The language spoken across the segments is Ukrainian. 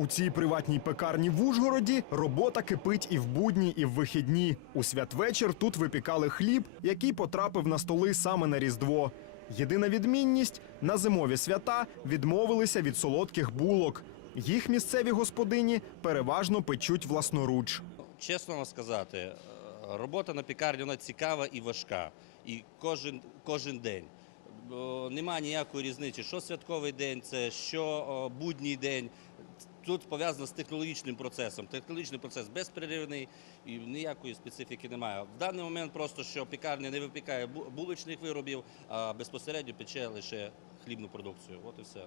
У цій приватній пекарні в Ужгороді робота кипить і в будні, і в вихідні. У святвечір тут випікали хліб, який потрапив на столи саме на Різдво. Єдина відмінність на зимові свята відмовилися від солодких булок. Їх місцеві господині переважно печуть власноруч. Чесно вам сказати, е, робота на пікарні вона цікава і важка. І кожен, кожен день. Нема ніякої різниці, що святковий день, це що будній день. Тут пов'язано з технологічним процесом. Технологічний процес безперервний і ніякої специфіки немає. В даний момент просто що пікарня не випікає бу- булочних виробів, а безпосередньо пече лише хлібну продукцію. От і все.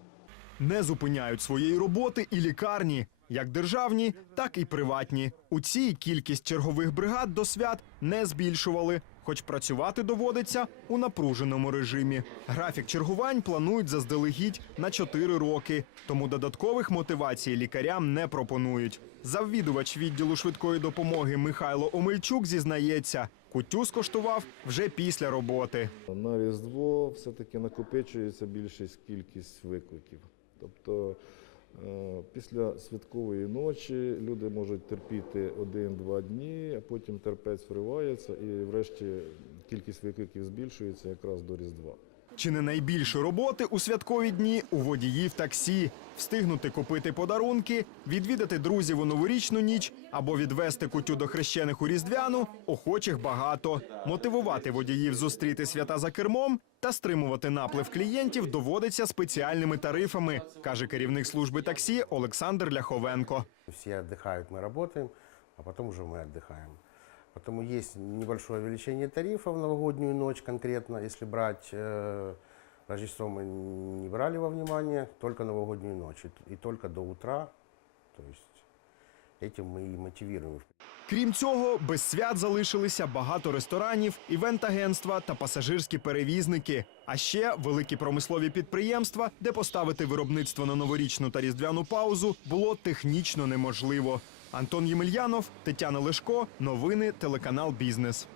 Не зупиняють своєї роботи і лікарні, як державні, так і приватні. У цій кількість чергових бригад до свят не збільшували, хоч працювати доводиться у напруженому режимі. Графік чергувань планують заздалегідь на 4 роки, тому додаткових мотивацій лікарям не пропонують. Завідувач відділу швидкої допомоги Михайло Омельчук зізнається, кутю скоштував вже після роботи. На Різдво все-таки накопичується більшість кількість викликів. Тобто після святкової ночі люди можуть терпіти один-два дні, а потім терпець вривається і врешті кількість викликів збільшується якраз до Різдва. Чи не найбільше роботи у святкові дні у водіїв таксі встигнути купити подарунки, відвідати друзів у новорічну ніч або відвести кутю до хрещених у різдвяну охочих багато. Мотивувати водіїв зустріти свята за кермом та стримувати наплив клієнтів доводиться спеціальними тарифами, каже керівник служби таксі Олександр Ляховенко. Все отдыхают, мы работаем, а потом уже мы отдыхаем. Поэтому есть небольшое увеличение тарифа в новогоднюю ночь конкретно. Если брать э, Рождество, мы не брали во внимание, только новогоднюю ночь и, и только до утра. То есть этим мы и мотивируем. Крім цього, без свят залишилися багато ресторанів, івент-агентства та пасажирські перевізники. А ще великі промислові підприємства, де поставити виробництво на новорічну та різдвяну паузу було технічно неможливо. Антон Ємельянов, Тетяна Лешко, новини, телеканал Бізнес.